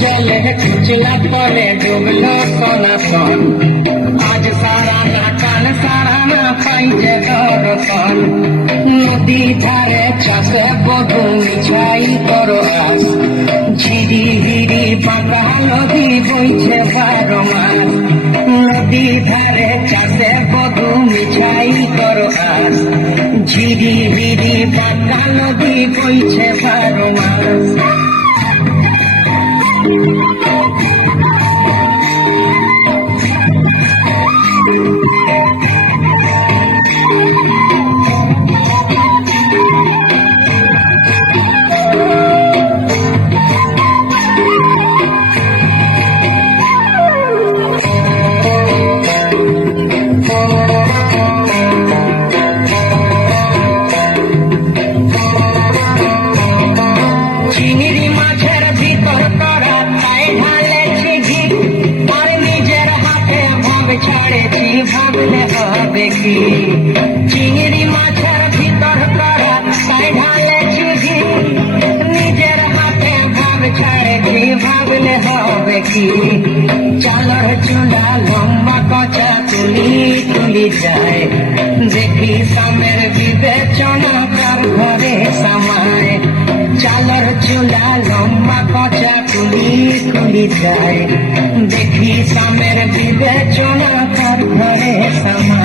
জলে কুচলা তলে ডুবলো সনাতন আজ সারা না কান সারা না পাই যে দর্শন নদী ধারে চাষে বধু মিছাই করো আস ঝিরি হিরি বাঁকা নদী বইছে 12 মাস নদী ধারে চাষে বধু মিছাই করো আস ঝিরি হিরি বাঁকা নদী বইছে 12 মাস চিংড়ি মাছের ভিতর করা তাই ঢালেছি ঘি আর নিজের হাতে ভাব ছাড়েছি ভাবলে হবে কি চিংড়ি মাছের ভিতর করা তাই ঢালেছি ঘি নিজের হাতে ভাব ছাড়েছি ভাবলে হবে কি চালর চুলা লম্বা কচা তুলি তুলি যায় দেখি সামের বিবেচনা কার ঘরে সামায় চালর চুলা লম্বা কচা তুলি তুলি যায় দেখি সামের বিবেচনা কার ঘরে সামায়